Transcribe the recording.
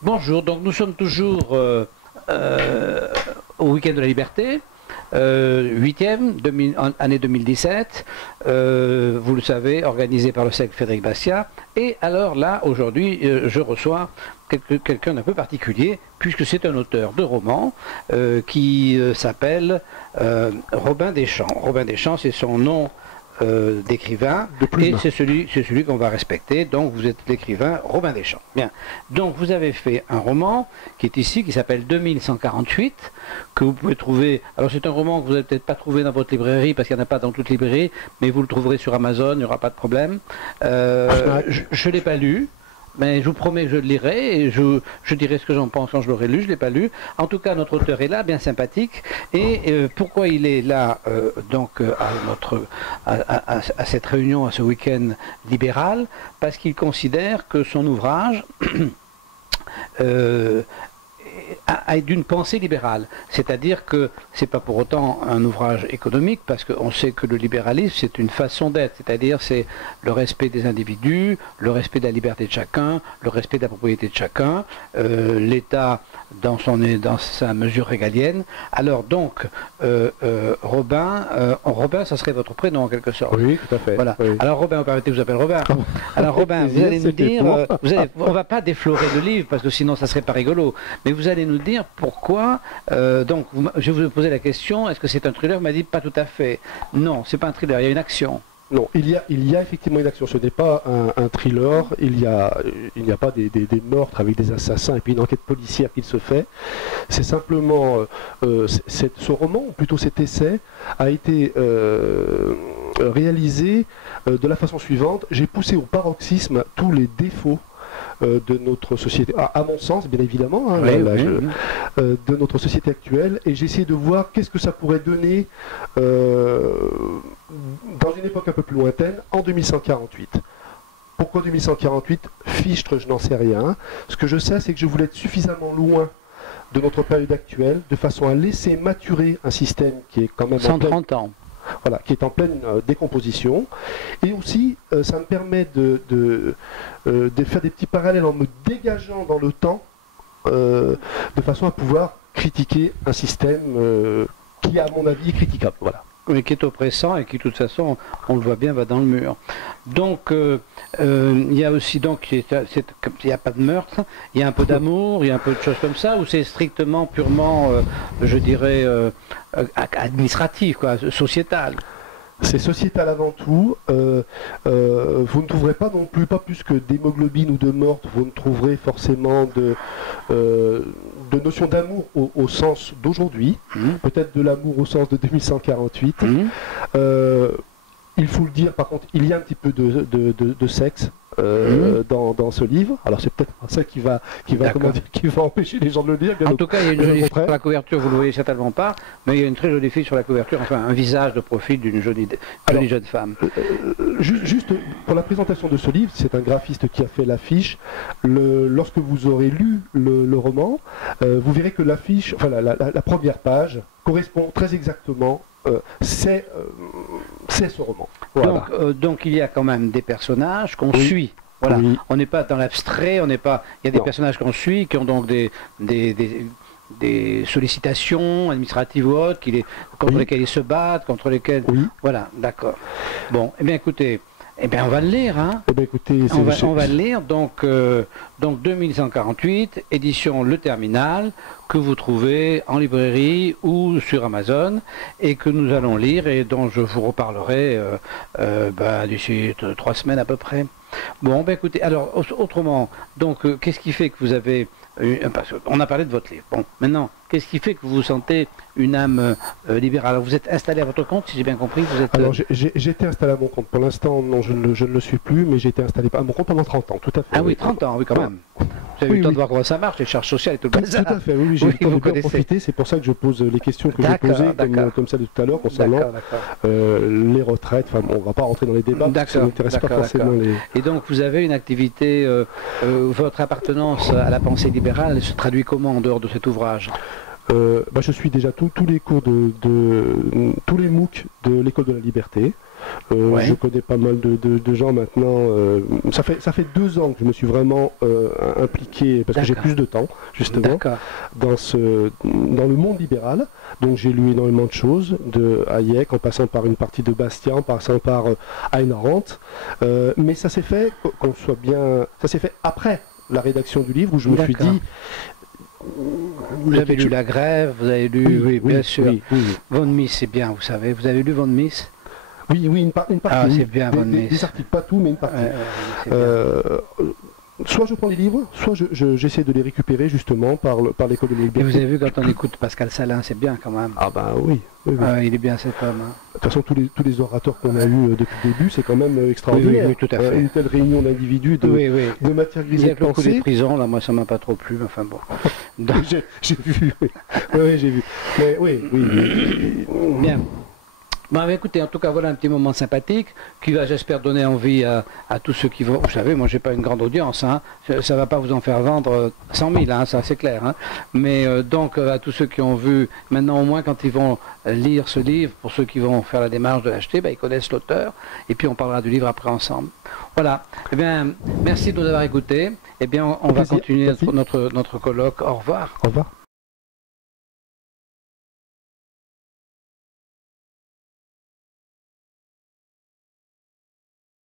Bonjour, donc nous sommes toujours au Week-end de la Liberté, 8e, année 2017, vous le savez, organisé par le cercle Frédéric Bastiat. Et alors là, aujourd'hui, je reçois quelqu'un d'un peu particulier, puisque c'est un auteur de romans qui s'appelle Robin Deschamps. Robin Deschamps, c'est son nom d'écrivain, et c'est celui qu'on va respecter. Donc vous êtes l'écrivain Robin Deschamps. Bien. Donc vous avez fait un roman qui est ici, qui s'appelle 2148, que vous pouvez trouver. Alors c'est un roman que vous n'avez peut-être pas trouvé dans votre librairie, parce qu'il n'y en a pas dans toute librairie, mais vous le trouverez sur Amazon, il n'y aura pas de problème. Je ne l'ai pas lu. Mais je vous promets que je le lirai et je dirai ce que j'en pense quand je l'aurai lu. Je ne l'ai pas lu. En tout cas, notre auteur est là, bien sympathique. Et pourquoi il est là à cette réunion, à ce week-end libéral? Parce qu'il considère que son ouvrage a d'une pensée libérale. C'est-à-dire que ce n'est pas pour autant un ouvrage économique, parce qu'on sait que le libéralisme, c'est une façon d'être. C'est-à-dire, c'est le respect des individus, le respect de la liberté de chacun, le respect de la propriété de chacun, l'État dans sa mesure régalienne. Alors donc, Robin, ça serait votre prénom en quelque sorte. Oui, tout à fait. Voilà. Oui. Alors Robin, on peut arrêter, vous appelle Robin. Alors Robin, vous allez nous dire, on ne va pas déflorer le livre, parce que sinon ça serait pas rigolo, mais vous allez nous dire pourquoi, je vous ai posé la question, est-ce que c'est un thriller? Vous m'avez dit pas tout à fait. Non, c'est pas un thriller, il y a une action. Non, il y a effectivement une action. Ce n'est pas un thriller. Il n'y a pas des meurtres avec des assassins et puis une enquête policière qui se fait. C'est simplement ce roman, ou plutôt cet essai, a été réalisé de la façon suivante. J'ai poussé au paroxysme tous les défauts de notre société, à mon sens bien évidemment, hein, de notre société actuelle, et j'ai essayé de voir qu'est-ce que ça pourrait donner dans une époque un peu plus lointaine, en 2148. Pourquoi 2148? Fichtre, je n'en sais rien. Ce que je sais, c'est que je voulais être suffisamment loin de notre période actuelle, de façon à laisser maturer un système qui est quand même 130 ans. Voilà, qui est en pleine décomposition. Et aussi, ça me permet de faire des petits parallèles en me dégageant dans le temps, de façon à pouvoir critiquer un système qui, à mon avis, est critiquable. Voilà. Mais qui est oppressant et qui, de toute façon, on le voit bien, va dans le mur. Donc, il y a aussi, donc, il n'y a pas de meurtre, il y a un peu d'amour, il y a un peu de choses comme ça, ou c'est strictement, purement, je dirais, administratif, quoi, sociétal? C'est sociétal avant tout. Vous ne trouverez pas non plus, pas plus que d'hémoglobine ou de meurtre, vous ne trouverez forcément de notion d'amour au sens d'aujourd'hui, peut-être de l'amour au sens de 2148. Il faut le dire, par contre, il y a un petit peu de sexe dans ce livre. Alors c'est peut-être ça qui va empêcher les gens de le lire. En tout cas, il y a une jolie fille sur la couverture, vous ne le voyez certainement pas, mais il y a une très jolie fille sur la couverture, enfin un visage de profil d'une jolie jeune femme. Juste pour la présentation de ce livre, c'est un graphiste qui a fait l'affiche. Lorsque vous aurez lu le roman, vous verrez que l'affiche, enfin la première page, correspond très exactement. C'est ce roman. Voilà. Donc il y a quand même des personnages qu'on suit. Voilà. Oui. On n'est pas dans l'abstrait, on n'est pas. Il y a des personnages qu'on suit qui ont donc des sollicitations administratives ou autres, contre lesquelles ils se battent, contre lesquelles. Voilà, d'accord. Bon, eh bien écoutez. Eh bien, on va le lire, hein. Eh bien, écoutez, on va le lire. Donc 2148, édition Le Terminal, que vous trouvez en librairie ou sur Amazon, et que nous allons lire et dont je vous reparlerai d'ici 3 semaines à peu près. Bon, ben écoutez, alors autrement, donc qu'est-ce qui fait que vous avez parce qu'on a parlé de votre livre. Bon, maintenant, qu'est-ce qui fait que vous vous sentez une âme libérale? Alors, vous êtes installé à votre compte, si j'ai bien compris, vous êtes... Alors, j'ai été installé à mon compte. Pour l'instant, non, je ne le suis plus, mais j'ai été installé à mon compte pendant 30 ans, tout à fait. Ah oui, 30 ans, oui, quand même. Vous avez eu le temps de voir comment ça marche, les charges sociales et tout le bazar. Tout à fait, oui, j'ai eu le temps de bien profiter. C'est pour ça que je pose les questions que j'ai posées, comme ça de tout à l'heure, concernant les retraites. Enfin, bon, on ne va pas rentrer dans les débats, parce que ça n'intéresse pas forcément les... Et donc, vous avez une activité, votre appartenance à la pensée libérale, elle se traduit comment en dehors de cet ouvrage? Je suis déjà tous les cours tous les MOOC de l'école de la liberté. Ouais. Je connais pas mal de gens maintenant. Ça fait 2 ans que je me suis vraiment impliqué, parce que j'ai plus de temps, justement, D'accord. dans le monde libéral. Donc j'ai lu énormément de choses, de Hayek, en passant par une partie de Bastiat, en passant par Ayn Rand. Mais ça s'est fait, qu'on soit bien, ça s'est fait après la rédaction du livre, où je me suis dit... Vous avez lu La Grève, vous avez lu, oui, bien sûr. Oui. Von Mises, c'est bien, vous savez. Vous avez lu Von Mises? Oui, une partie. Ah, oui. c'est bien, Von Mises. Des articles, pas tout, mais une partie. C'est bien. Soit je prends les livres, soit j'essaie de les récupérer justement par l'école de Et liberté. vous avez vu, quand on écoute Pascal Salin, c'est bien quand même. Ah ben oui. Il est bien cet homme. Hein. De toute façon, tous les orateurs qu'on a eus depuis le début, c'est quand même extraordinaire. Oui, tout à fait. Une telle réunion d'individus, de matière grise Il y et a de le coup des pensée. prisons, là, moi ça m'a pas trop plu, mais enfin bon. Donc, J'ai vu, oui. Oui, j'ai vu. Mais oui. bien. Bon, écoutez, en tout cas, voilà un petit moment sympathique qui va, j'espère, donner envie à tous ceux qui vont... Vous savez, moi, j'ai pas une grande audience, hein. Ça va pas vous en faire vendre 100 000, hein, ça c'est clair. Hein. Mais donc, à tous ceux qui ont vu, maintenant au moins, quand ils vont lire ce livre, pour ceux qui vont faire la démarche de l'acheter, ils connaissent l'auteur, et puis on parlera du livre après ensemble. Voilà. Eh bien, merci de nous avoir écoutés. Eh bien, on va continuer notre colloque. Au revoir. Au revoir.